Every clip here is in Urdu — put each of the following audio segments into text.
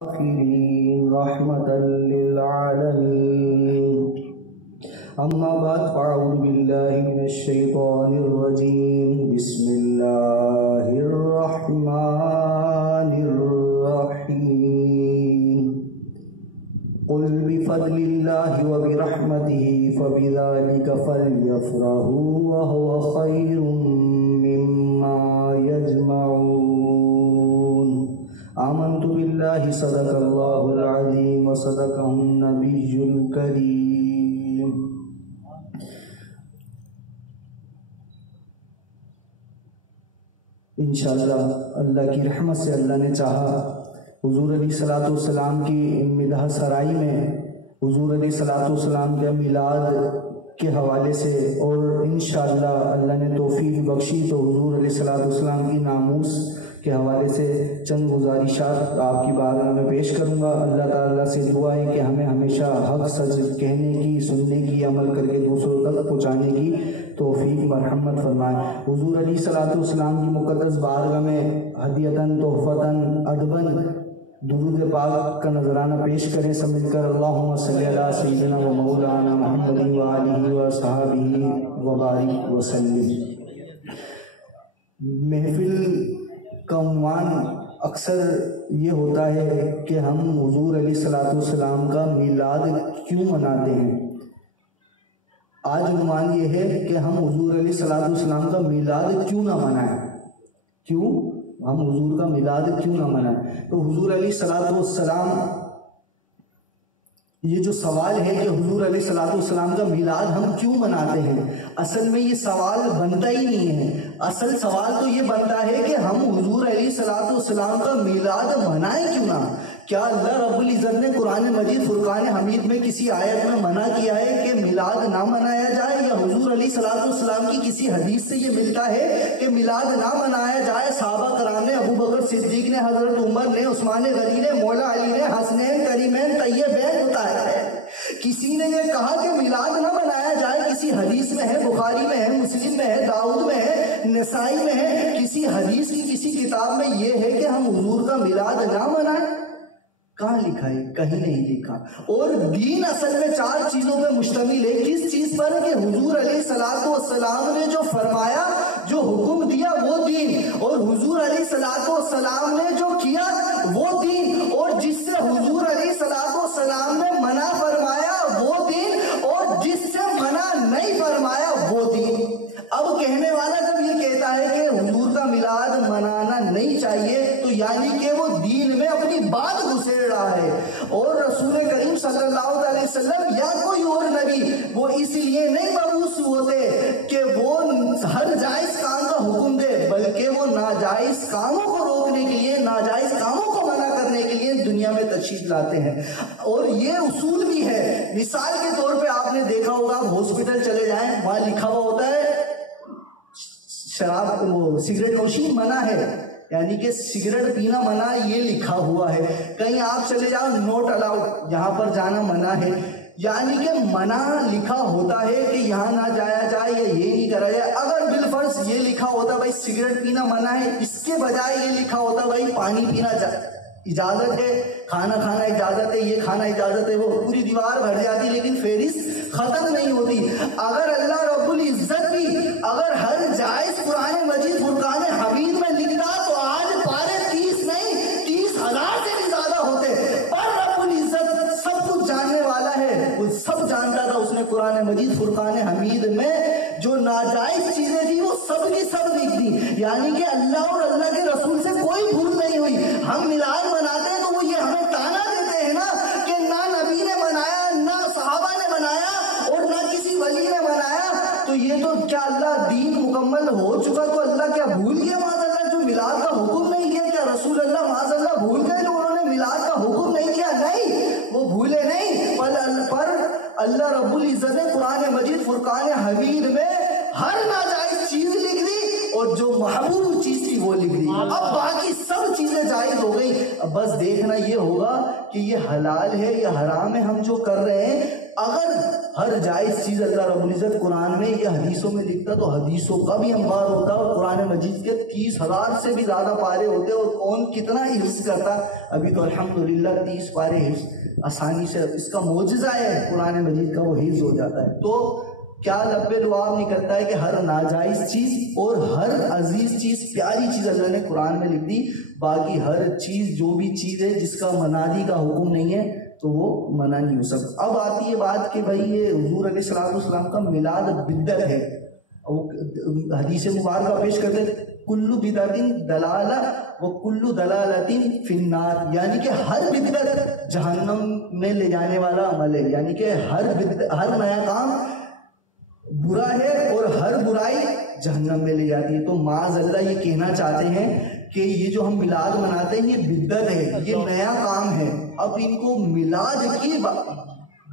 رحمة للعالمين. أما بعد فأعوذ بالله من الشيطان الرجيم. بسم الله الرحمن الرحيم. قل بفضل الله وبرحمته فبذلك فليفرحوا وهو خير مما يجمعون. آمنت بالله صدق الله العظيم وصدق النبي الكريم. انشاءاللہ اللہ کی رحمت سے اللہ نے چاہا حضور علیہ الصلوۃ والسلام کی مدح سرائی میں حضور علیہ الصلوۃ والسلام کے میلاد کے حوالے سے اور انشاءاللہ اللہ نے توفیق بخشی تو حضور علیہ الصلوۃ والسلام کی ناموس کے حوالے سے چند گزارشات آپ کی بارگاہ میں پیش کروں گا. اللہ تعالیٰ سے دعا ہے کہ ہمیں ہمیشہ حق سچ کہنے کی، سننے کی، عمل کر کے دوسروں تک پہنچانے کی توفیق مرحمت فرمائے. حضور علیہ الصلوۃ والسلام کی مقدس بارگاہ میں ہدیتاً تحفتاً ادباً درود پاک کا نذرانہ پیش کریں سب مل کر. اللہم صلی علی سیدنا و مولانا محمد و آلہ و صحابہ وبارک وسلم. محفل کا عنوان اکثر یہ ہوتا ہے کہ ہم حضور علیہ الصلوۃ والسلام کا میلاد کیوں مناتے ہیں. آج عنوان یہ ہے کہ ہم حضور علیہ الصلوۃ والسلام کا میلاد کیوں نہ منائیں. کیوں ہم حضور کا میلاد کیوں نہ منائیں؟ تو حضور علیہ الصلوۃ والسلام، یہ جو سوال ہے کہ حضور علیہ الصلوۃ والسلام کا میلاد ہم کیوں مناتے ہیں، اصل میں یہ سوال بنتا ہی نہیں ہے. اصل سوال تو یہ بنتا ہے کہ ہم حضور علیہ الصلوۃ والسلام کا میلاد منائیں کیوں نہ. کیا اللہ رب العزت نے قرآن مجید فرقان حمید میں کسی آیت میں منع کیا ہے کہ میلاد نہ منایا جائے، یا حضور علیہ الصلوۃ والسلام کی کسی حدیث سے یہ ملتا ہے کہ میلاد نہ منایا جائے؟ صحابہ کرام نے، ابو بکر صدیق نے، حضرت عمر نے، عثمان غنی نے، مولا علی نے حسنین کریمین طیبین بتایا ہے. کسی نے یہ کہا کہ میلاد نہ منایا جائے، کسی حدیث میں ہے، بخاری میں ہے، مسلم میں ہے، داؤد میں ہے، نسائی میں ہے، کسی حدیث کی کسی کتاب میں یہ ہے کہ ہم حضور کا میلاد نہ منائیں؟ کہاں لکھا ہے؟ کہیں نہیں لکھا. اور دین اصل میں 4 چیزوں پہ مشتمل ہے. کس چیز پر؟ کہ حضور علیہ الصلوۃ والسلام نے جو فرمایا، جو حکم دیا وہ دین، اور حضور علیہ الصلوۃ والسلام نے جو کیا وہ دین، اور جس سے حضور علیہ الصلوۃ والسلام نے منع فرمایا وہ دین، اور جس سے منع نہیں فرمایا وہ دین. اب کہنے والا جب یہ کہتا ہے کہ حضور کا میلاد منانا نہیں چاہیے تو یعنی کہ وہ دین میں اپنی بات گھسیڑ رہا ہے. اور رسول کریم صلی اللہ علیہ وسلم یا کوئی اور نبی وہ اس لیے نہیں مبعوث ہوتے کہ وہ ہر جائز کام کا حکم دے، بلکہ وہ ناجائز کاموں کو روکنے کے لیے، ناجائز کاموں کو منع کرنے کے لیے دنیا میں تشریف لاتے ہیں. اور یہ اصول بھی ہے. مثال کے طور پہ آپ نے دیکھا ہوگا، آپ ہاسپٹل چلے جائیں، وہاں لکھا ہوا ہوتا ہے شراب، وہ سگریٹ نوشی منع ہے، یعنی کہ سگریٹ پینا منع، یہ لکھا ہوا ہے. کہیں آپ چلے جاؤ، نوٹ الاؤڈ، یہاں پر جانا منع ہے، یعنی کہ منع لکھا ہوتا ہے کہ یہاں نہ جایا جائے یا یہ نہیں کرا جائے. اگر بالفرض یہ لکھا ہوتا بھائی سگریٹ پینا منع ہے، اس کے بجائے یہ لکھا ہوتا بھائی پانی پینا اجازت ہے، کھانا کھانا اجازت ہے، یہ کھانا اجازت ہے، وہ پوری دیوار بھر جاتی لیکن فہرست ختم نہیں ہوتی. اگر اللہ رب العزت بھی اگر ہر جائز قرآن مجید فرقان حمید میں لکھتا تو آج پارے 30 نہیں 30,000 سے بھی زیادہ ہوتے. پر رب العزت سب کچھ جاننے والا ہے، وہ سب جانتا تھا. اس نے قرآن مجید فرقان حمید میں جو ناجائز چیزیں تھی وہ سب کی سب لکھ دی. یعنی کہ اللہ اور اللہ کے رسول سے کوئی بھول نہیں ہوئی. ہم میلاد مناتے ہیں تو وہ یہ ہمیں تانا دیتے ہیں نا کہ نہ نبی نے منایا، نہ صحابہ نے منایا، اور نہ کسی ولی نے منایا. تو یہ تو کیا اللہ دین مکمل ہو چکا تو اللہ کیا بھول گیا معاذ اللہ جو میلاد کا حکم نہیں کیا؟ کیا رسول اللہ معاذ اللہ بھول گئے جو انہوں نے میلاد کا حکم نہیں کیا؟ نہیں، وہ بھولے نہیں. پر اللہ رب العزت نے قرآن مجید فرقان حمید میں ہر ناجائز چیز لکھ دی اور جو محبوب چیز تھی وہ لکھ دی. اب باقی سب سب چیزیں جائز ہو گئی. بس دیکھنا یہ ہوگا کہ یہ حلال ہے یا حرام ہے ہم جو کر رہے ہیں. اگر ہر جائز چیز اللہ رب العزت قرآن میں یا حدیثوں میں لکھتا تو حدیثوں کا بھی انبار ہوتا اور قرآن مجید کے 30,000 سے بھی زیادہ پارے ہوتے اور کون کتنا حفظ کرتا. ابھی تو الحمدللہ 30 پارے حفظ آسانی سے, اس کا معجزہ ہے قرآن مجید کا, وہ حفظ ہو جاتا ہے. تو کیا لب لعاب نکلتا ہے کہ ہر ناجائز چیز اور ہر عزیز چیز, پیاری چیز اللہ نے قرآن میں لکھ دی. باقی ہر چیز جو بھی چیز ہے جس کا منادی کا حکم نہیں ہے تو وہ منع نہیں ہو سکتا. اب آتی ہے بات کہ بھائی یہ حضور علیہ الصلوۃ والسلام کا میلاد بدعت ہے. حدیث مبارکہ پیش کرتے کلو بدعت دلالہ و کلو دلالت فی النار, یعنی کہ ہر بدعت جہنم میں لے جانے والا عمل ہے. یعنی کہ ہر نیا کام برا ہے اور ہر برائی جہنم میں لے جاتی ہے. تو معاذ اللہ یہ کہنا چاہتے ہیں کہ یہ جو ہم میلاد مناتے ہیں یہ بدعت ہے, یہ نیا کام ہے. اب ان کو میلاد کی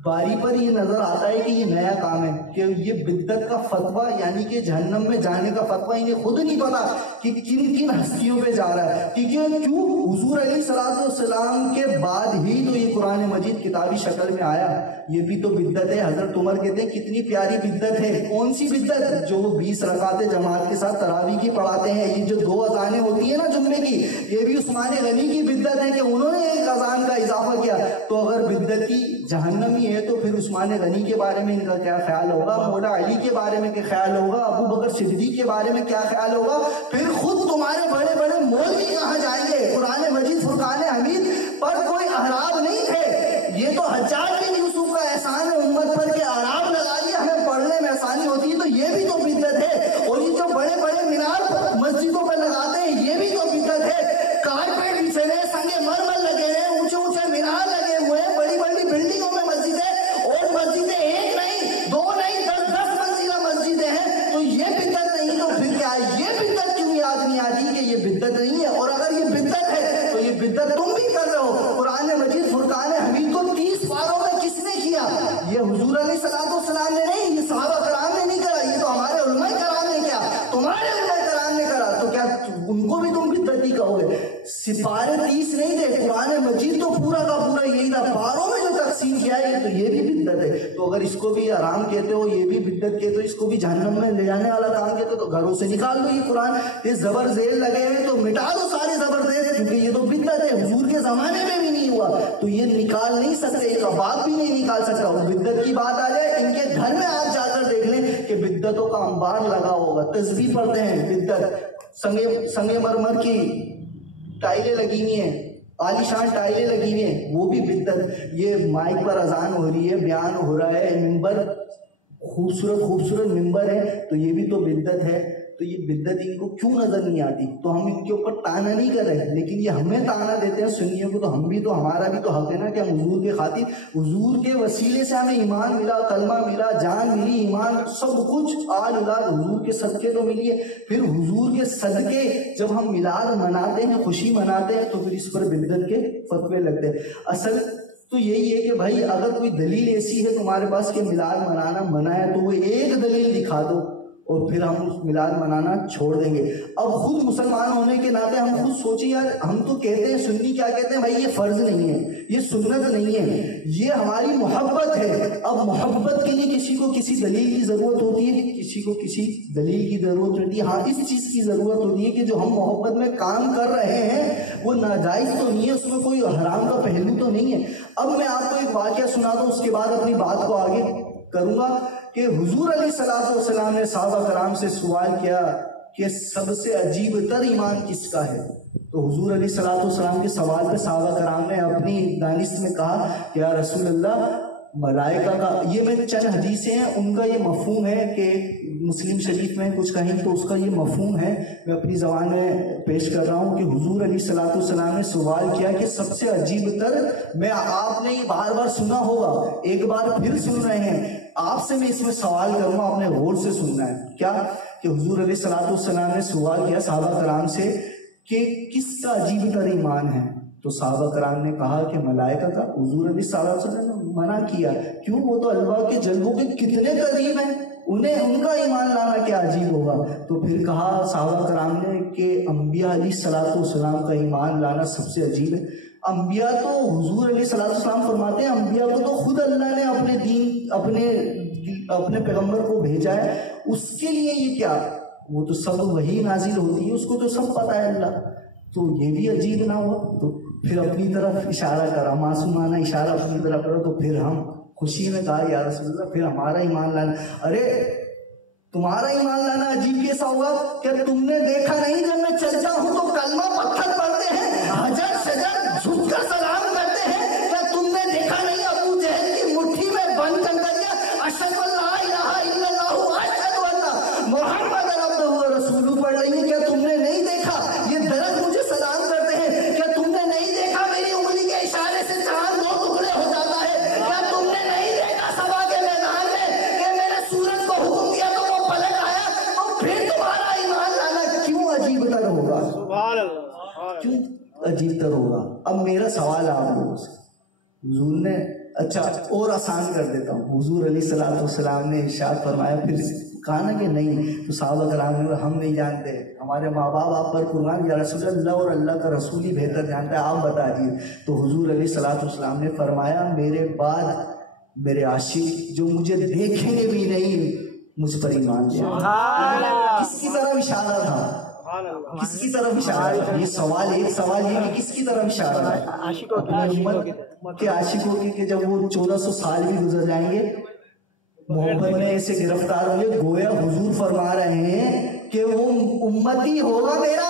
باری پر یہ نظر آتا ہے کہ یہ نیا کام ہے, کہ یہ بدعت کا فتویٰ یعنی کہ جہنم میں جانے کا فتویٰ انہیں خود نہیں پتا کہ کن کن ہستیوں پہ جا رہا ہے. کیونکہ کیوں حضور علیہ الصلوۃ والسلام کے بعد ہی تو یہ قرآن مجید کتابی شکل میں آیا. یہ بھی تو بدعت ہے. حضرت عمر کہتے ہیں کتنی پیاری بدعت ہے. کون سی بدعت؟ جو وہ 20 رکعتیں جماعت کے ساتھ تراویح کی پڑھاتے ہیں. یہ جو 2 اذانیں ہوتی ہیں نا جمعے کی, یہ بھی عثمان غنی کی بدعت ہے کہ انہوں نے ایک اذان کا اضافہ کیا. تو اگر بدعت کی جہنمی ہے تو پھر عثمان غنی کے بارے میں ان کا کیا خیال ہوگا, مولا علی کے بارے میں کیا خیال ہوگا, ابو بکر صدیق کے بارے میں کیا خیال ہوگا. پھر خود تمہارے بڑے بڑے مولوی کہاں جائیں گے؟ قرآن مجید فرقان حمید پر کوئی احراب نہیں تھے. یہ تو حجاج بن یوسف کا احسان ہے امت پر کہ احراب لگا لیا, ہمیں پڑھنے میں آسانی ہوتی ہے. تو یہ بھی تو بدعت ہے. اور یہ جو بڑے بڑے مینار مسجدوں پر لگاتے ہیں یہ بھی تو بدعت ہے. کارپیٹ بچھے ہوئے, سنگے مرمر لگے ہیں, اونچے اونچے مینار لگے ہوئے ہیں, بڑی بڑی بلڈنگوں میں مسجد ہے, اور مسجدیں ایک نہیں 2 نہیں 10 منزلہ مسجدیں ہیں. تو یہ بدعت نہیں تو پھر کیا ہے؟ یہ بدعت کیوں یاد نہیں آتی کہ یہ بدعت نہیں ہے؟ اور اگر یہ بدعت ہے تو یہ بدعت تم بھی کر رہے ہو. قرآن مجید فرقان حمید کو 30 پاروں میں کس نے کیا؟ یہ حضور علیہ الصلوۃ والسلام نے نہیں, یہ صحابہ کرام نے نہیں کرا, یہ تو ہمارے علماء کرام نے کیا, تمہارے علماء کرام نے کرا. تو کیا ان کو بھی تم بدعتی کہو گے؟ سپارے 30 نہیں تھے, قرآن مجید تو پورا کا پورا یہی تھا. پاروں میں جو تقسیم کیا ہے تو یہ بھی بدعت ہے. تو اگر اس کو بھی حرام کہتے ہو, یہ بھی بدعت کہتے ہو, اس کو بھی جہنم میں لے جانے والا کام کہتے ہو, تو گھروں سے نکال دو یہ قرآن. یہ زبر ذیل لگے ہیں تو مٹا دو سارے زبر ذیل, کیونکہ یہ تو بدعت ہے, حضور کے زمانے میں بھی نہیں ہوا تو یہ نکال نہیں سکتے, یہ باپ بھی نہیں نکال سکتا. اور بدعت کی بات آ جائے, ان کے گھر میں آپ جا کر دیکھ لیں کہ بدعتوں کا انبار لگا ہوگا. تسبیح پڑھتے ہیں بدعت, سنگے مرمر کی ٹائلیں لگی ہوئی ہیں, عالیشان ٹائلیں لگی ہوئی ہیں, وہ بھی بدعت. یہ مائک پر اذان ہو رہی ہے, بیان ہو رہا ہے, ممبر خوبصورت ممبر ہے, تو یہ بھی تو بدعت ہے. تو یہ بدعت ان کو کیوں نظر نہیں آتی؟ تو ہم ان کے اوپر تانا نہیں کر رہے, لیکن یہ ہمیں تانا دیتے ہیں سنیوں کو. تو ہم بھی تو, ہمارا بھی تو حق ہے نا کہ ہم حضور کے خاطر, حضور کے وسیلے سے ہمیں ایمان ملا, کلمہ ملا, جان ملی, ایمان سب کچھ آل اولاد حضور کے صدقے تو ملی ہے. پھر حضور کے صدقے جب ہم میلاد مناتے ہیں, خوشی مناتے ہیں, تو پھر اس پر بدعت کے فتوے لگتے ہیں. اصل تو یہی ہے کہ بھائی اگر کوئی دلیل ایسی ہے تمہارے پاس کہ میلاد منانا منع ہے, تو وہ ایک دلیل دکھا دو اور پھر ہم میلاد منانا چھوڑ دیں گے. اب خود مسلمان ہونے کے ناطے ہم خود سوچیں یار, ہم تو کہتے ہیں, سنی کیا کہتے ہیں, بھائی یہ فرض نہیں ہے, یہ سنت نہیں ہے, یہ ہماری محبت ہے. اب محبت کے لیے کسی کو کسی دلیل کی ضرورت ہوتی ہے, کسی کو کسی دلیل کی ضرورت ہوتی ہے. ہاں اس چیز کی ضرورت ہوتی ہے کہ جو ہم محبت میں کام کر رہے ہیں وہ ناجائز تو نہیں ہے, اس میں کوئی حرام کا پہلو تو نہیں ہے. اب میں آپ کو ایک واقعہ سنا دوں, اس کے بعد اپنی بات کو آگے کروں گا. کہ حضور علیہ الصلوۃ والسلام نے صحابہ کرام سے سوال کیا کہ سب سے عجیب تر ایمان کس کا ہے؟ تو حضور علیہ الصلوۃ والسلام کے سوال پہ صحابہ کرام نے اپنی دانش میں کہا کہ یا رسول اللہ ملائکہ کا. یہ میں چند حدیثیں ہیں, ان کا یہ مفہوم ہے کہ مسلم شریف میں کچھ کہیں تو اس کا یہ مفہوم ہے, میں اپنی زبان میں پیش کر رہا ہوں. کہ حضور علیہ الصلوۃ والسلام نے سوال کیا کہ سب سے عجیب تر, میں آپ نے یہ بار بار سنا ہوگا, ایک بار پھر سن رہے ہیں, آپ سے میں اس میں سوال کروں گا, آپ نے غور سے سننا ہے. کیا کہ حضور علیہ الصلوۃ والسلام نے سوال کیا صحابہ کرام سے کہ کس کا عجیب تر ایمان ہے؟ تو صحابہ کرام نے کہا کہ ملائکہ کا. حضور علیہ الصلوۃ والسلام نے منع کیا, کیوں؟ وہ تو اللہ کے جلووں کے کتنے قریب ہیں, انہیں ان کا ایمان لانا کیا عجیب ہوگا. تو پھر کہا صحابہ کرام نے کہ انبیاء علیہ الصلوۃ والسلام کا ایمان لانا سب سے عجیب ہے. انبیاء تو حضور علیہ الصلوۃ والسلام فرماتے ہیں انبیاء کو تو خود اللہ نے اپنے دین اپنے پیغمبر کو بھیجا ہے, اس کے لیے یہ کیا, وہ تو سب وہی نازل ہوتی ہے, اس کو تو سب پتہ ہے اللہ. تو یہ بھی عجیب نہ ہوا. تو پھر اپنی طرف اشارہ کرا, معصومانہ اشارہ اپنی طرف کرا. تو پھر ہم خوشی میں کہا یا رسول اللہ پھر ہمارا ایمان لانا. ارے تمہارا ایمان لانا عجیب کیسا ہوگا کہ تم نے دیکھا نہیں جب میں چلتا ہوں تو کلمہ پتھر پڑھتے ہیں, حجر شجر جھک کر سلام کرتے ہیں. کیا تم نے دیکھا نہیں ابو جہل کی مٹھی میں بند کنکریاں اشہد ان لا الہ الا اللہ واشہد ان محمد عبدہ ورسولہ پڑھ رہی ہیں؟ کیا تم نے نہیں دیکھا یہ درخت مجھے سلام کرتے ہیں؟ کیا تم نے نہیں دیکھا میری انگلی کے اشارے سے چاند دو ٹکڑے ہو جاتا ہے؟ کیا تم نے نہیں دیکھا صبا کے میدان میں کہ میں نے سورج کو حکم دیا تو وہ پلٹ آیا؟ تو پھر تمہارا ایمان لانا کیوں عجیب تر ہوگا, کیوں عجیب تر ہوگا. اب میرا سوال آپ لوگوں سے, حضور نے اچھا اور آسان کر دیتا ہوں, حضور علیہ الصلوۃ والسلام نے ارشاد فرمایا, پھر کہا نا کہ نہیں تو صحابہ کرام نے ہم نہیں جانتے, ہمارے ماں باپ آپ پر قربان, یا رسول اللہ اور اللہ کا رسول ہی بہتر جانتا ہے, آپ بتا دیجیے. تو حضور علیہ الصلوۃ والسلام نے فرمایا میرے بعد میرے عاشق جو مجھے دیکھیں گے بھی نہیں مجھ پر ایمان لیا. کس کی طرف اشارہ تھا, کس کی طرف اشارہ تھا؟ یہ سوال ایک سوال یہ کہ کس کی طرف اشارہ ہے؟ اپنی امت کے عاشقوں کی, کہ جب وہ 1400 سال بھی گزر جائیں گے محبت میں ایسے گرفتار ہوں گے گویا حضور فرما رہے ہیں کہ وہ امتی ہوگا میرا,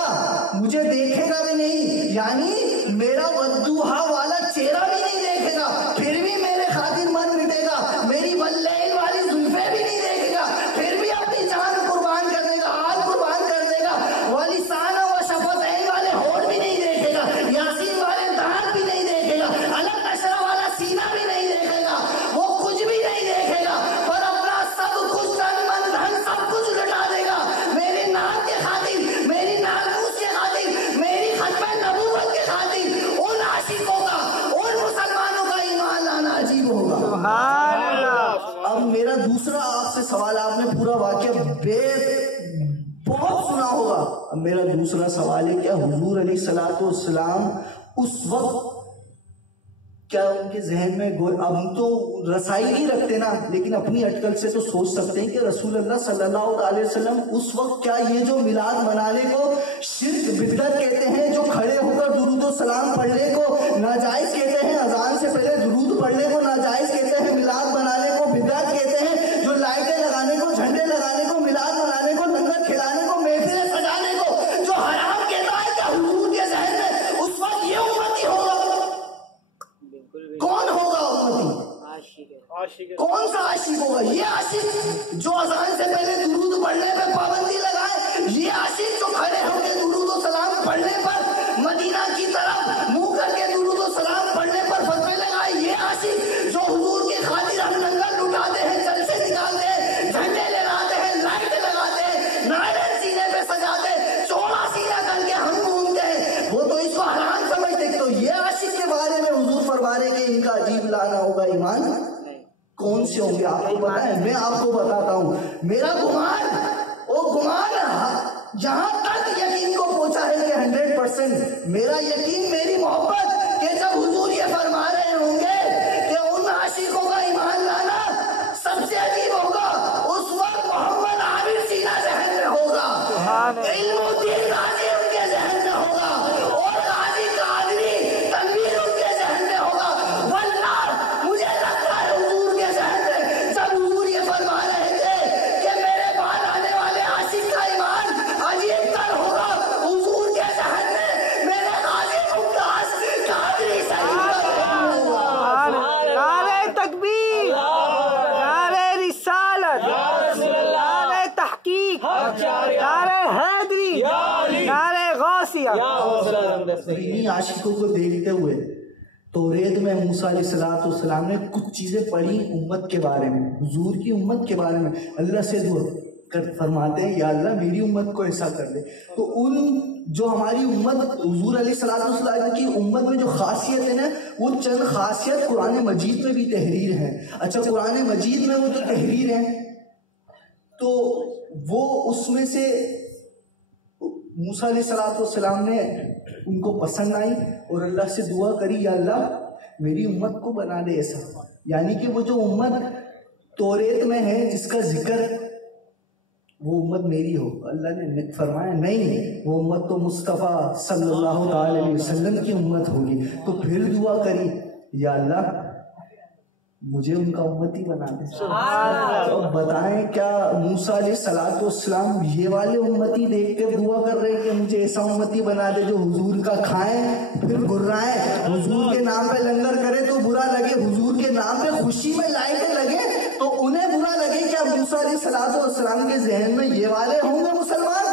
مجھے دیکھے گا بھی نہیں, یعنی میرا وضوحا والا چہرہ بھی نہیں دیکھے گا, پھر بھی میرے خاطر من مٹے گا, میری واللیل والی زلفیں بھی نہیں دیکھے گا, پھر بھی اپنی جان قربان کر دے گا, آل قربان کر دے گا, ولسان و شفتین والے ہونٹ بھی نہیں دیکھے گا, یاسین والے دانت بھی نہیں دیکھے گا, علم نشرہ والا سینہ بھی نہیں دیکھے گا, وہ کچھ بھی نہیں دیکھے گا, پر اپنا سب کچھ تن من دھن سب کچھ لٹا دے گا میرے نام کے خاطر, میری ناموس کے خاطر, میری ختم نبوت کے خاطر. ان عاشقوں کا, ان مسلمانوں کا ایمان لانا عجیب ہوگا. سبحان اللہ. اب میرا دوسرا آپ سے سوال, آپ نے پورا واقعہ بہت سنا ہوگا, اب میرا دوسرا سوال ہے کیا حضور علیہ الصلوۃ والسلام اس وقت کیا ان کے ذہن میں اب ہم تو رسائی نہیں رکھتے نا, لیکن اپنی اٹکل سے تو سوچ سکتے ہیں کہ رسول اللہ صلی اللہ علیہ وسلم اس وقت کیا یہ جو میلاد منانے کو شرک بدعت کہتے ہیں, جو کھڑے ہو کر درود و سلام پڑھنے کو ناجائز کہتے ہیں, اذان سے پہلے درود پڑھنے کو ناجائز کہتے ہیں, میلاد منانے کو بدعت کہتے ہیں, جو لائٹیں لگانے کو, جھنڈے لگانے کو, میلاد منانے کو, لنگر کھلانے کو, محفلیں سجانے کو جو حرام کہتا ہے, کیا حضور کے ذہن میں اس وقت یہ امتی ہوگا؟ کون ہوگا امتی؟ کون سا عاشق ہوگا؟ یہ عاشق جو اذان سے پہلے درود پڑھنے پہ پابندی لگائے, یہ عاشق جو کھڑے ہو کے درود و سلام پڑھنے پر مدینہ کی طرف منہ کر کے درود و سلام پڑھنے پر فتوے لگائے, یہ عاشق جو حضور کی خاطر ہم لنگر لٹاتے ہیں, جلسے نکالتے ہیں, جھنڈے لہراتے ہیں, لائٹ لگاتے ہیں, نائلن سینے پہ سجاتے ہیں, چوڑا سینہ کر کے ہم گھومتے ہیں, وہ تو اس کو حرام سمجھتے ہیں. تو یہ عاشق کے بارے میں حضور فرما رہے کہ ان کا عجیب لانا ہوگا ایمان. کون سے ہوں گے آپ کو پتا ہے؟ میں آپ کو بتاتا ہوں. میرا گمان, وہ گمان جہاں تک یقین کو پہنچا ہے کہ 100%, میرا یقین, میری محبت کہ جب حضور یہ فرما رہے ہوں گے کہ ان عاشقوں کا ایمان لانا سب سے عجیب ہوگا, اس وقت محمد عامر سینہ ذہن میں ہوگا, علم الدین غازی ان کے ذہن میں ہوگا, اور غازی قادری تنویر ان کے ذہن میں ہوگا. واللہ مجھے لگتا ہے حضور کے ذہن میں جب حضور یہ فرما رہے تھے کہ میرے بعد آنے والے عاشق کا ایمان عجیب تر ہوگا, حضور کے ذہن میں میرے غازی ممتاز قادری صحیح ہوگا. نعرہ تکبیر, نعرہ رسالت, نعرہ تحقیق, نعرہ حیدری, نعرہ غوثیہ. انہی عاشقوں کو دیکھتے ہوئے توریت میں موسیٰ علیہ السلام نے کچھ چیزیں پڑھی امت کے بارے میں, حضور کی امت کے بارے میں, اللہ سے دعا کر فرماتے ہیں یا اللہ میری امت کو ایسا کر دے. تو ان جو ہماری امت حضور علیہ السلام کی امت میں جو خاصیت ہے نا, وہ چند خاصیت قرآن مجید میں بھی تحریر ہیں. اچھا قرآن مجید میں وہ جو تحریر ہیں تو وہ اس میں سے موسیٰ علیہ السلام نے ان کو پسند آئی اور اللہ سے دعا کری، یا اللہ میری امت کو بنا دے ایسا، یعنی کہ وہ جو امت توریت میں ہے جس کا ذکر وہ امت میری ہو۔ اللہ نے فرمایا نہیں، وہ امت تو مصطفیٰ صلی اللہ تعالی علیہ وسلم کی امت ہوگی۔ تو پھر دعا کری، یا اللہ مجھے ان کا امتی بنا دے۔ اب بتائیں کیا موسیٰ علیہ السلام یہ والے امتی دیکھ کر دعا کر رہے ہیں کہ مجھے ایسا امتی بنا دے جو حضور کا کھائیں پھر گرائیں، حضور کے نام پہ لنگر کرے تو برا لگے، حضور کے نام پہ خوشی میں لائٹیں لگے تو انہیں برا لگے؟ کیا موسیٰ علیہ السلام کے ذہن میں یہ والے ہوں گے مسلمان؟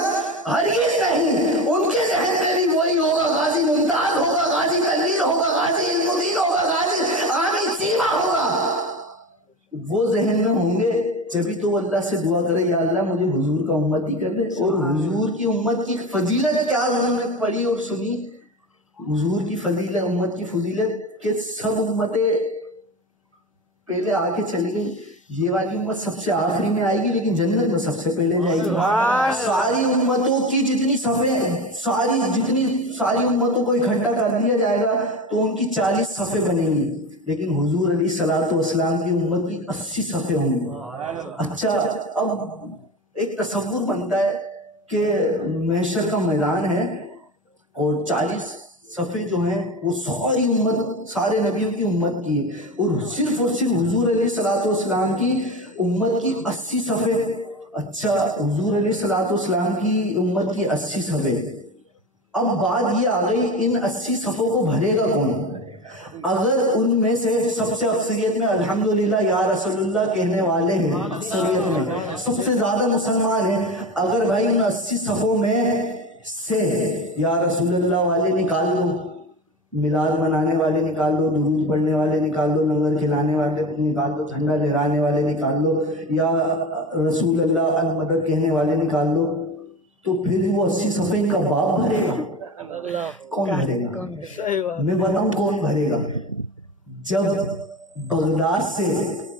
ہرگز نہیں، ان کے ذہن میں بھی وہی ہوگا، غازی ممتاز ہوگا، غازی تنویر ہوگا، غازی علم الدین ہوگا، غازی عامی سیما ہوگا، وہ ذہن میں ہوں گے۔ جبھی تو اللہ سے دعا کرے، یا اللہ مجھے حضور کا امتی کر دے۔ اور حضور کی امت کی فضیلت کیا انہوں نے پڑھی اور سنی، حضور کی فضیلت، امت کی فضیلت کہ سب امتیں پہلے آ کے چلی گئی، یہ والی امت سب سے آخری میں آئے گی لیکن جنت میں سب سے پہلے جائے گی۔ ساری امتوں کی جتنی صفیں، ساری امتوں کو اکٹھا کر دیا جائے گا تو ان کی 40 صفیں بنیں گی، لیکن حضور علیہ السلام کی امت کی 80 صفیں ہوں گی۔ اچھا، اب ایک تصور بنتا ہے کہ محشر کا میدان ہے اور 40 صفحے جو ہیں وہ ساری امت، سارے نبیوں کی امت کی ہے، اور صرف حضور علیہ السلام کی امت کی 80 صفحے۔ اچھا، حضور علیہ السلام کی امت کی 80 صفحے، اب بات یہ آ گئی ان 80 صفحوں کو بھرے گا کون؟ اگر ان میں سے سب سے اکثریت میں الحمدللہ یا رسول اللہ کہنے والے ہیں، اکثریت میں سب سے زیادہ مسلمان ہیں، اگر بھائی ان 80 صفحوں میں سے یا رسول اللہ والے نکال دو، میلاد منانے والے نکال دو، درود پڑھنے والے نکال دو، لنگر کھلانے والے نکال دو، جھنڈا لہرانے والے نکال دو، یا رسول اللہ المدد کہنے والے نکال دو، تو پھر وہ 80 صفحے ان کا باپ بھرے گا؟ کون بھرے گا؟ میں بتاؤں کون بھرے گا؟ جب بغداد سے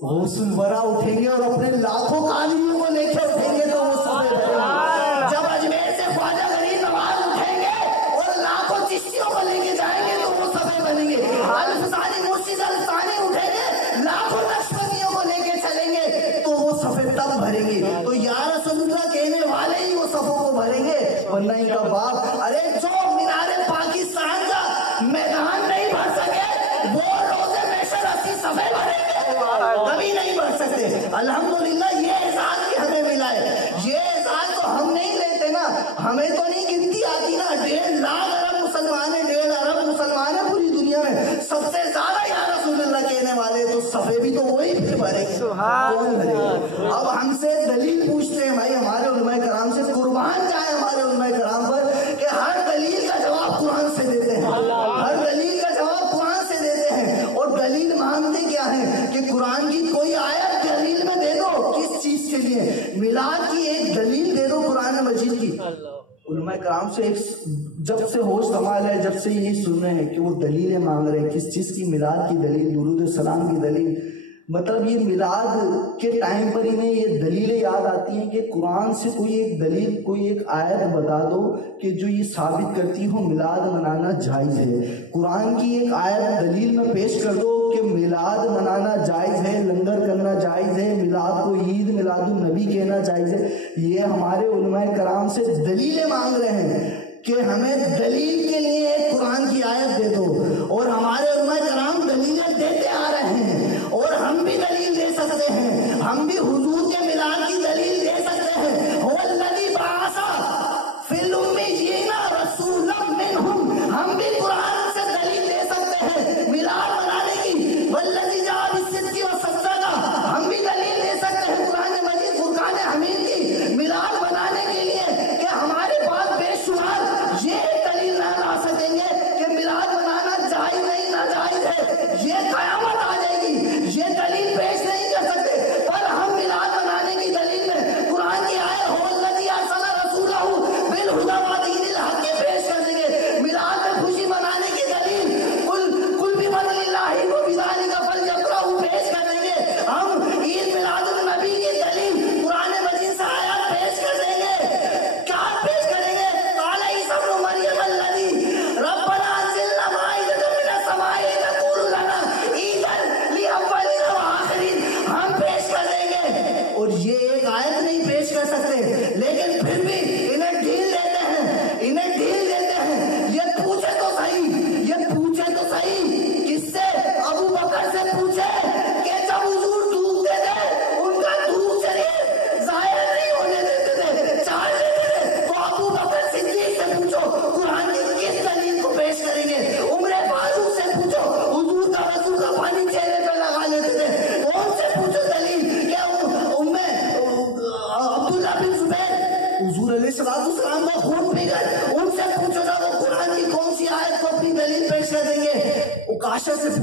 غوث الورا اٹھیں گے اور اپنے لاکھوں قادریوں کو لے کے اٹھیں گے تو وہ صفحے بھرے گا۔ جب اجمیر سے خواجہ غریب نواز اٹھیں گے اور لاکھوں چشتیوں کو لے کے جائیں گے تو وہ صفحے بنیں گے۔ الفسانی مرشد الفسانی اٹھیں گے، لاکھوں نقشبندیوں کو لے کے چلیں گے تو وہ صفحے تب بھریں گے۔ تو یا رسول اللہ کہنے والے ہی وہ صفحوں کو بھریں گے، ورنہ ان کا باپ، ارے جو مینار پاکستان کا میدان نہیں بھر سکے وہ روزے محشر 80 صفحے بھریں گے، کبھی نہیں بھر سکتے۔ الحمدللہ یہ اعزاز بھی ہمیں ملا ہے، یہ اعزاز تو ہم نہیں لیتے نا، ہمیں تو نہیں گنتی آتی نا۔ 1.5 لاکھ ارب مسلمان ہیں، 1.5 ارب مسلمان ہیں پوری دنیا میں، سب سے زیادہ یا رسول اللہ کہنے والے، تو صفحے بھی تو وہی پھر بھریں گے، کون بھرے گا؟ اب ہم سے دلیل پوچھتے ہیں بھائی، ہمارے علماء کرام سے، قربان جائے ہمارے علماء کرام پر کہ ہر دلیل کا جواب قرآن سے دیتے ہیں، ہر دلیل کا جواب قرآن سے دیتے ہیں، اور دلیل مانتے کیا ہے کہ قرآن کی کوئی آیت دلیل میں دے دو، کس چیز کے لیے؟ میلاد کی ایک دلیل دے دو قرآن مجید کی۔ علماء کرام سے جب سے ہوش سنبھالا ہے، جب سے یہی سن رہے ہیں کہ وہ دلیلیں مانگ رہے ہیں، کس چیز کی؟ میلاد کی دلیل، درود السلام کی دلیل۔ مطلب یہ میلاد کے ٹائم پر انہیں یہ دلیلیں یاد آتی ہیں کہ قرآن سے کوئی ایک دلیل، کوئی ایک آیت بتا دو کہ جو یہ ثابت کرتی ہو میلاد منانا جائز ہے۔ قرآن کی ایک آیت دلیل میں پیش کر دو کہ میلاد منانا جائز ہے، لنگر کرنا جائز ہے، میلاد کو عید میلاد النبی کہنا جائز ہے۔ یہ ہمارے علماء کرام سے دلیلیں مانگ رہے ہیں کہ ہمیں دلیل کے لیے ایک قرآن کی آیت دے دو، اور ہمارے علماء کرام دلیلیں دیتے آ رہے ہیں، اور ہم بھی دلیل دے سکتے ہیں، ہم بھی حضور کے میلاد کی دلیل دے سکتے ہیں۔ هو الذی بعث فی الامیین رسولا منہم، ہم بھی قرآن سے دلیل دے سکتے ہیں میلاد منانے کی۔ والذی جاء بالصدق وصدق، ہم بھی دلیل دے سکتے ہیں قرآن مجید فرقان حمید کی میلاد منانے کے لیے، کہ ہمارے پاس بے شمار یہ دلیل نہ لا سکیں گے کہ میلاد منانا جائز نہیں ناجائز ہے۔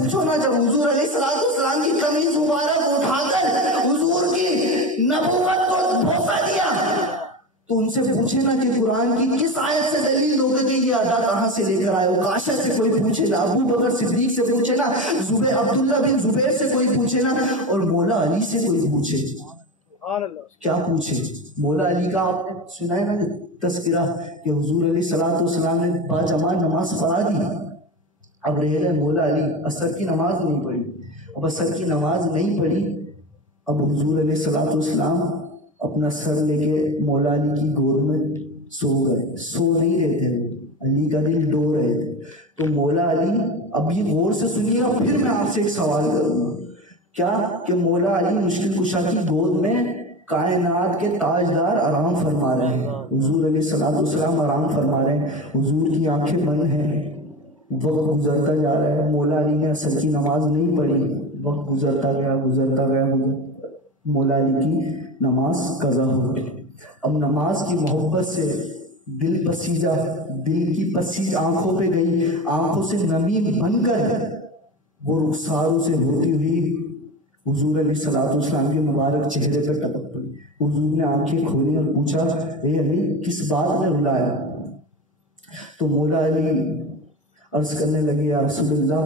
پوچھو نا، جب حضور علیہ السلام کی قمیص مبارک اٹھا کر حضور کی نبوت کو بوسہ دیا، تو ان سے پوچھے نا کہ قرآن کی کس آیت سے دلیل دو گے کہ یہ ادا کہاں سے لے کر آئے ہو؟ کاشف سے کوئی پوچھے نا، ابو بکر صدیق سے پوچھے نا، عبداللہ بن زبیر سے کوئی پوچھے نا، اور مولا علی سے کوئی پوچھے، کیا پوچھے؟ مولا علی کا آپ نے سنا ہے نا تذکرہ کہ حضور علیہ السلام نے باجماعت نماز پڑھا دی، اب رہ گئے مولا علی، عصر کی نماز نہیں پڑھی، اب عصر کی نماز نہیں پڑھی، اب حضور علیہ السلام اپنا سر لے کے مولا علی کی گود میں سو گئے، سو نہیں رہے تھے، علی کا دل ڈو رہے تھے، تو مولا علی، اب یہ غور سے سنیے گا، پھر میں آپ سے ایک سوال کروں گا، کیا کہ مولا علی مشکل کشا کی گود میں کائنات کے تاجدار آرام فرما رہے ہیں، حضور علیہ السلام آرام فرما رہے ہیں، حضور کی آنکھیں بند ہیں، وقت گزرتا جا رہا ہے، مولا علی نے عصر کی نماز نہیں پڑھی، وقت گزرتا گیا، مولا علی کی نماز قضا ہو گئی۔ اب نماز کی محبت سے دل پسیجا، دل کی پسیج آنکھوں پہ گئی، آنکھوں سے نمی بن کر وہ رخساروں سے ہوتی ہوئی حضور علیہ السلام کے مبارک چہرے پہ ٹپک پڑی۔ حضور نے آنکھیں کھولی اور پوچھا، اے علی کس بات نے رلایا؟ تو مولا علی عرض کرنے لگے، یا رسول اللہ،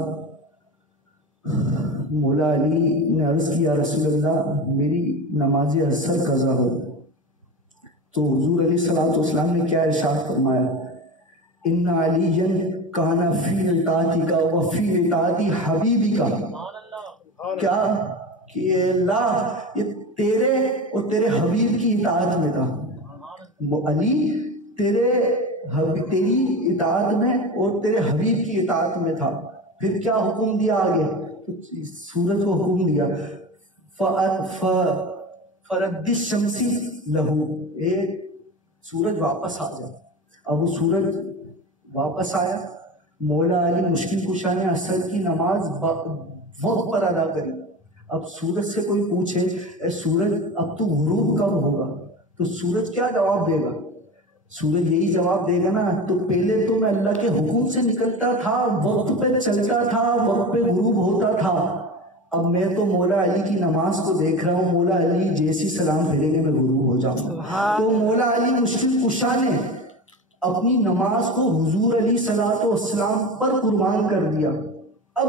مولا علی نے عرض کیا، رسول اللہ میری نماز عصر قضا ہو۔ تو حضور علیہ السلام نے کیا ارشاد فرمایا، ان علی کان فی اطاعتک و فی اطاعت حبیبک، کیا کہ اللہ یہ تیرے اور تیرے حبیب کی اطاعت میں تھا، علی تیری اطاعت میں اور تیرے حبیب کی اطاعت میں تھا۔ پھر کیا حکم دیا آگے؟ سورج کو حکم دیا، فرد الشمس لہو، ایک سورج واپس آ جائے۔ اب وہ سورج واپس آیا، مولا علی مشکل کشا نے عصر کی نماز وقت پر ادا کری۔ اب سورج سے کوئی پوچھے، اے سورج اب تو غروب کب ہوگا؟ تو سورج کیا جواب دے گا؟ سورج یہی جواب دے گا نا، تو پہلے تو میں اللہ کے حکم سے نکلتا تھا، وقت پہ چلتا تھا، وقت پہ غروب ہوتا تھا، اب میں تو مولا علی کی نماز کو دیکھ رہا ہوں، مولا علی جیسی سلام پھیریں گے میں غروب ہو جاؤں۔ تو مولا علی مشکل کشا نے اپنی نماز کو حضور علیہ السلام پر قربان کر دیا۔ اب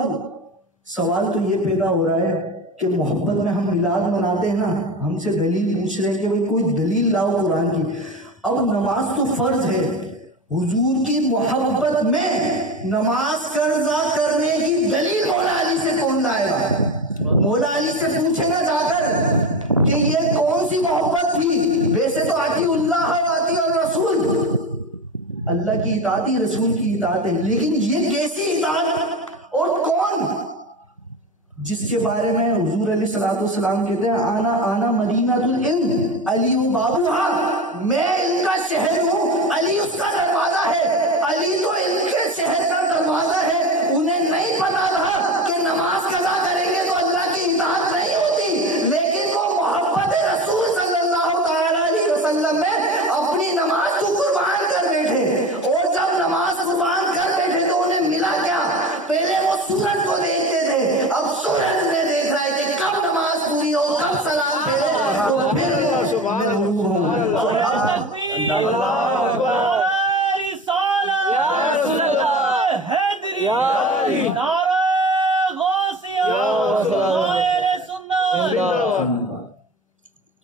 سوال تو یہ پیدا ہو رہا ہے کہ محبت میں ہم میلاد مناتے ہیں نا، ہم سے دلیل پوچھ رہے ہیں کہ بھئی کوئی دلیل لاؤ قرآن کی۔ اب نماز تو فرض ہے، حضور کی محبت میں نماز قضا کرنے کی دلیل مولا علی سے کون لائے گا؟ مولا علی سے پوچھے نا جا کر کہ یہ کون سی محبت تھی؟ ویسے تو آتی اللہ و آتی الرسول، اللہ کی اطاعت ہی رسول کی اطاعت ہے، لیکن یہ کیسی اطاعت اور کون؟ جس کے بارے میں حضور علیہ السلام کہتے ہیں، آنا مدینہ العلم علی بابوہا، میں علم کا شہر ہوں، علی اس کا دروازہ ہے۔ علی تو علم کے شہر کا دروازہ ہے، انہیں نہیں پتا رہا کہ نماز قضا کریں گے تو اللہ کی اطاعت نہیں ہوتی، لیکن وہ محبت رسول صلی اللہ تعالی علیہ وسلم میں اپنی نماز کو قربان کر بیٹھے، اور جب نماز قربان کر بیٹھے تو انہیں ملا کیا؟ پہلے وہ سورج کو دیکھتے تھے، اب سورج نے دیکھ رہا ہے کہ کب نماز پوری ہو، کب سلام پھیرے، تو پھر میں غروب ہوں۔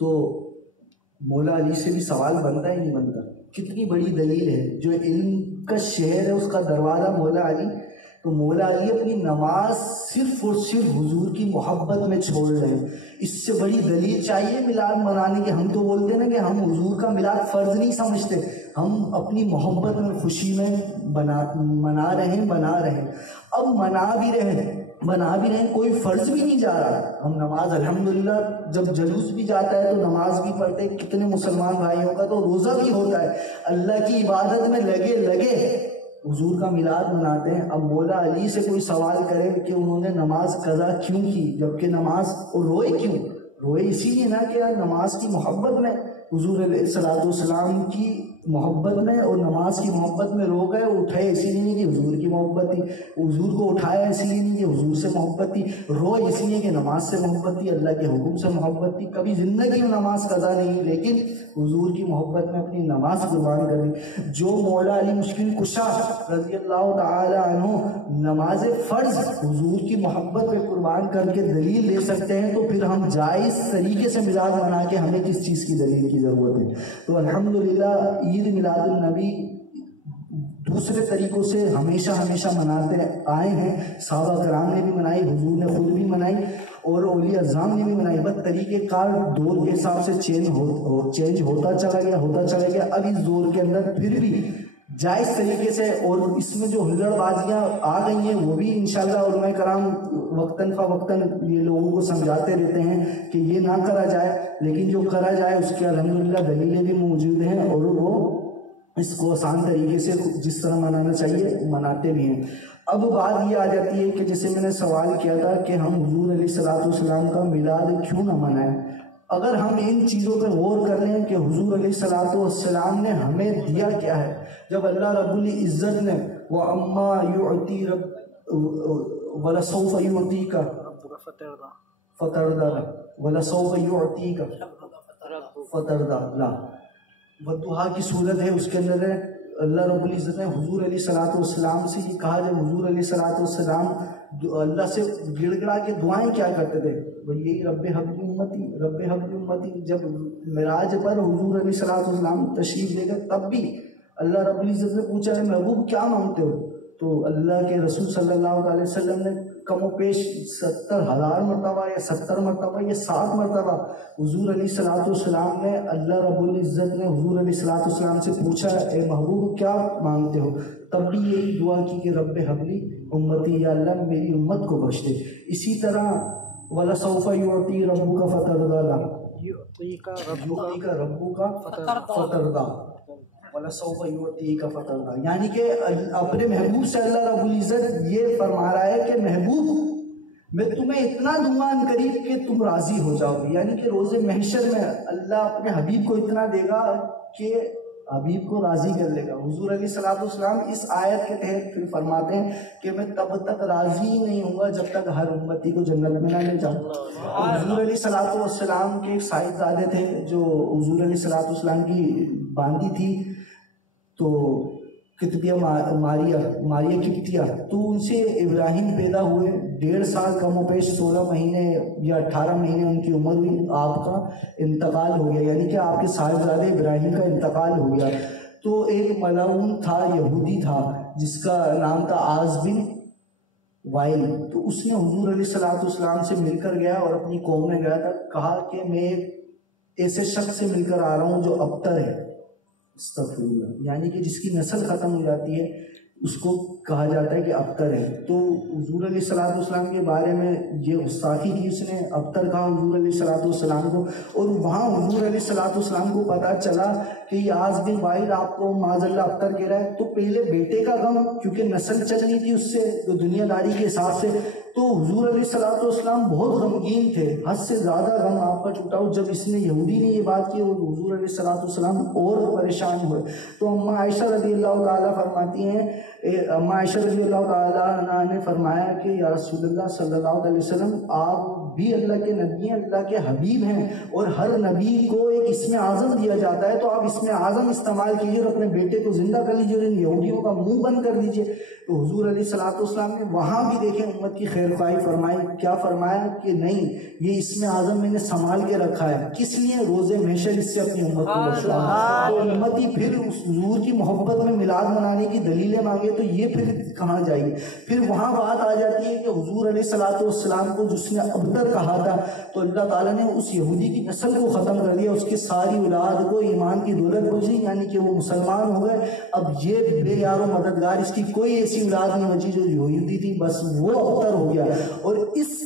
تو مولا علی سے بھی سوال بنتا ہی نہیں بنتا، کتنی بڑی دلیل ہے، جو علم کا شہر ہے اس کا دروازہ مولا علی، تو مولا علی اپنی نماز صرف اور صرف حضور کی محبت میں چھوڑ رہے ہیں۔ اس سے بڑی دلیل چاہیے میلاد منانے کی؟ ہم تو بولتے ہیں نا کہ ہم حضور کا میلاد فرض نہیں سمجھتے، ہم اپنی محبت میں خوشی میں منا رہے ہیں، اب بنا بھی رہے ہیں، کوئی فرض بھی نہیں جا رہا۔ ہم نماز الحمدللہ جب جلوس بھی جاتا ہے تو نماز بھی پڑھتے ہیں، کتنے مسلمان بھائیوں کا تو روزہ بھی ہوتا ہے، اللہ کی عبادت میں لگے حضور کا میلاد مناتے ہیں۔ اب مولا علی سے کوئی سوال کرے کہ انہوں نے نماز قضا کیوں کی، جبکہ نماز، اور روئے کیوں؟ روئے اسی لیے نا کہ نماز کی محبت میں حضور علیہ السلام کی محبت میں اور نماز کی محبت میں رو گئے. اٹھے اسی لیے نہیں کہ حضور کی محبت تھی, حضور کو اٹھایا اسی لیے نہیں کہ حضور سے محبت تھی, روئے اس لیے کہ نماز سے محبت تھی, اللہ کے حکم سے محبت تھی. کبھی زندگی میں نماز قضا نہیں, لیکن حضور کی محبت میں اپنی نماز قربان کر دی. جو مولا علی مشکل کشا رضی اللہ تعالی عنہ نماز فرض حضور کی محبت پہ قربان کر کے دلیل دے سکتے ہیں, تو پھر ہم جائز طریقے سے میلاد منا کے ہمیں کس چیز کی دلیل کی ضرورت ہے. تو الحمدللہ عید میلاد النبی دوسرے طریقوں سے ہمیشہ مناتے آئے ہیں. صحابہ کرام نے بھی منائی, حضور نے خود بھی منائی, اور اولیاء اعظام نے بھی منائی. بس طریقہ کار دور کے حساب سے چینج ہوتا چلا گیا. اب اس دور کے اندر پھر بھی جائز طریقے سے, اور اس میں جو ہلڑ بازیاں آ گئی ہیں وہ بھی انشاءاللہ علماء کرام وقتاً فوقتاً یہ لوگوں کو سمجھاتے رہتے ہیں کہ یہ نہ کرا جائے, لیکن جو کرا جائے اس کے الحمدللہ دلیلیں بھی موجود ہیں, اور وہ اس کو آسان طریقے سے جس طرح منانا چاہیے مناتے بھی ہیں. اب بات یہ آ جاتی ہے کہ جیسے میں نے سوال کیا تھا کہ ہم حضور علیہ السلام کا میلاد کیوں نہ منائیں. اگر ہم ان چیزوں پہ غور کر لیں کہ حضور علیہ السلام نے ہمیں دیا کیا ہے. جب اللہ رب العزت نے وَأَمَّا يُعْطِي وَلَسَوْفَ يُعْطِيكَ فَتَرْضَىٰ وَلَسَوْفَ يُعْطِيكَ فَتَرْضَىٰ والضحیٰ کی صورت ہے, اس کے اندر ہے اللہ رب العزت نے حضور علیہ السلام سے یہ کہا. جب حضور علیہ السلام اللہ سے گڑ گڑا کے دعائیں کیا کرتے تھے, یہی رب حب امتی. جب معراج پر حضور علیہ السلام تشریف لے کر تب بھی اللہ رب العزت نے پوچھا ہے محبوب کیا مانگتے ہو, تو اللہ کے رسول صلی اللہ علیہ وسلم نے کم و بیش 70,000 مرتبہ یا 70 مرتبہ یا 60 مرتبہ حضور علیہ السلام نے اللہ رب العزت نے حضور علیہ السلام سے پوچھا اے محبوب کیا مانگتے ہو, تب بھی یہی دعا کی کہ رب حبلی امتی, یا اللہ میری امت کو بخش دے. اسی طرح وَلَسَوْفَ يُعْطِي رَبُّكَ فَتَرْضَىٰ يُعْطِيكَ رَبُّكَ فَتَرْضَىٰ وَلَسَوْفَ يُعْطِيكَ فَتَرْضَىٰ. یعنی کہ اپنے محبوب سے اللہ رب العزت یہ فرما رہا ہے کہ محبوب میں تمہیں اتنا دوں گا ان قریب کہ تم راضی ہو جاؤ گے. یعنی کہ روز محشر میں اللہ اپنے حبیب کو اتنا دے گا کہ حبیب کو راضی کر لے گا. حضور علیہ السلام اس آیت کے تحت پھر فرماتے ہیں کہ میں تب تک راضی نہیں ہوں گا جب تک ہر امتی کو جنت میں نہ لے جاؤں. حضور علیہ السلام کے ایک صاحبزادے تھے جو حضور علیہ السلام کی باندی تھی, تو کتبیہ ماریہ کپتیہ, تو ان سے ابراہیم پیدا ہوئے. 1.5 سال کم و بیش 16 مہینے یا 18 مہینے ان کی عمر ہوئی, آپ کا انتقال ہو گیا. یعنی کہ آپ کے صاحبزادے ابراہیم کا انتقال ہو گیا. تو ایک ملعون تھا, یہودی تھا, جس کا نام تھا آز بن وائل. تو اس نے حضور علیہ السلام سے مل کر گیا اور اپنی قوم میں گیا تھا. کہا کہ میں ایسے شخص سے مل کر آ رہا ہوں جو ابتر ہے, استغفر اللہ, یعنی کہ جس کی نسل ختم ہو جاتی ہے اس کو کہا جاتا ہے کہ ابتر ہے. تو حضور علیہ السلام کے بارے میں یہ گستاخی کی, اس نے ابتر کہا حضور علیہ السلام کو. اور وہاں حضور علیہ السلام کو پتا چلا کہ یہ آز بن وائل آپ کو معاذ اللہ ابتر کہہ رہا ہے. تو پہلے بیٹے کا غم, کیونکہ نسل چل رہی تھی اس سے دنیا داری کے حساب سے, تو حضور علیہ السلام بہت غمگین تھے, حد سے زیادہ غم آپ کا چھوٹا ہو. جب اس نے یہودی نے یہ بات کی اور حضور علیہ السلام اور پریشان ہوئے, تو اماں عائشہ رضی اللہ تعالیٰ فرماتی ہیں, اماں عائشہ رضی اللہ تعالیٰ عنہ نے فرمایا کہ یا رسول اللہ صلی اللہ علیہ وسلم آپ بھی اللہ کے نبی ہیں, اللہ کے حبیب ہیں, اور ہر نبی کو ایک اسم اعظم دیا جاتا ہے, تو آپ اسم اعظم استعمال کیجیے اور اپنے بیٹے کو زندہ کر لیجیے اور ان یہودیوں کا منہ بند کر دیجیے. تو حضور علیہ السلام نے وہاں بھی دیکھیں امت کی خیر خواہی فرمائی. کیا فرمایا کہ نہیں, یہ اسم اعظم میں نے سنبھال کے رکھا ہے, کس لیے روز محشر اس سے اپنی امت کو بچانا. تو امتی پھر اس حضور کی محبت میں میلاد منانے کی دلیلیں مانگے تو یہ پھر کہاں جائے گی. پھر وہاں بات آ جاتی ہے کہ حضور علیہ السلام کو جس نے ابتر کہا تھا, تو اللہ تعالیٰ نے اس یہودی کی نسل کو ختم کر دیا, اس کی ساری اولاد کو ایمان کی دولت بخشی, یعنی کہ وہ مسلمان ہو گئے. اب یہ بے یار و مددگار, اس کی کوئی ایسی اولاد نہیں بچی جو یہودی تھی, بس وہ ابتر ہو گیا. اور اس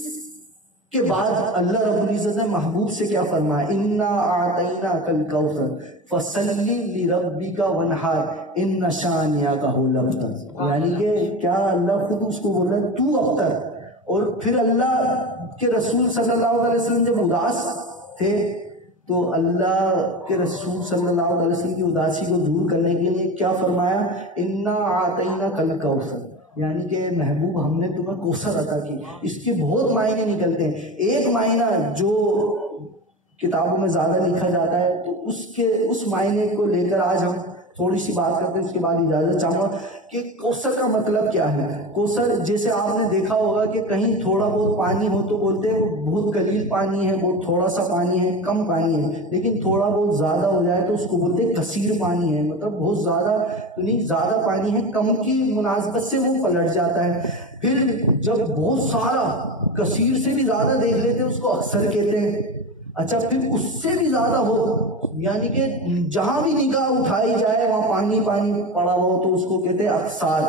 کے بعد اللہ رب العزت نے محبوب سے کیا فرمایا, انا اعطیناک الکوثر فصلی لربک وانحر ان شانئک هو الابتر. یعنی کہ کیا اللہ خود اس کو بولا تو ابتر. اور پھر اللہ کے رسول صلی اللہ علیہ وسلم جب اداس تھے تو اللہ کے رسول صلی اللہ علیہ وسلم کی اداسی کو دور کرنے کے لیے کیا فرمایا؟ انا اعطیناک الکوثر، یعنی کہ محبوب ہم نے تمہیں کوثر عطا کی۔ اس کے بہت معنی نکلتے ہیں۔ ایک معنی جو کتابوں میں زیادہ لکھا جاتا ہے تو اس معنی کو لے کر آج ہم تھوڑی سی بات کرتے ہیں، اس کے بعد اجازت چاہوں گا کہ کوثر کا مطلب کیا ہے۔ کوثر جیسے آپ نے دیکھا ہوگا کہ کہیں تھوڑا بہت پانی ہو تو بولتے ہیں بہت قلیل پانی ہے، بہت تھوڑا سا پانی ہے، کم پانی ہے، لیکن تھوڑا بہت زیادہ ہو جائے تو اس کو بولتے ہیں کثیر پانی ہے، مطلب بہت زیادہ تو نہیں، زیادہ پانی ہے، کم کی مناسبت سے وہ پلٹ جاتا ہے۔ پھر جب بہت سارا، کثیر سے بھی زیادہ دیکھ لیتے ہیں اس کو اکثر کہتے ہیں۔ اچھا، پھر اس سے بھی زیادہ ہو، یعنی کہ جہاں بھی نگاہ اٹھائی جائے وہاں پانی پانی پڑا ہو تو اس کو کہتے ہیں اقصار،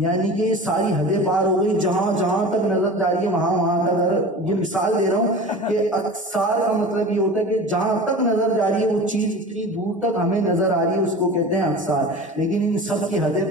یعنی کہ ساری حدیں پار ہو گئی، جہاں جہاں تک نظر جا رہی ہے وہاں وہاں تک۔ یہ مثال دے رہا ہوں کہ اقصار کا مطلب یہ ہوتا ہے کہ جہاں تک نظر جا رہی ہے وہ چیز اتنی دور تک ہمیں نظر آ رہی ہے، اس کو کہتے ہیں اقصار۔ لیکن ان سب کی حدیں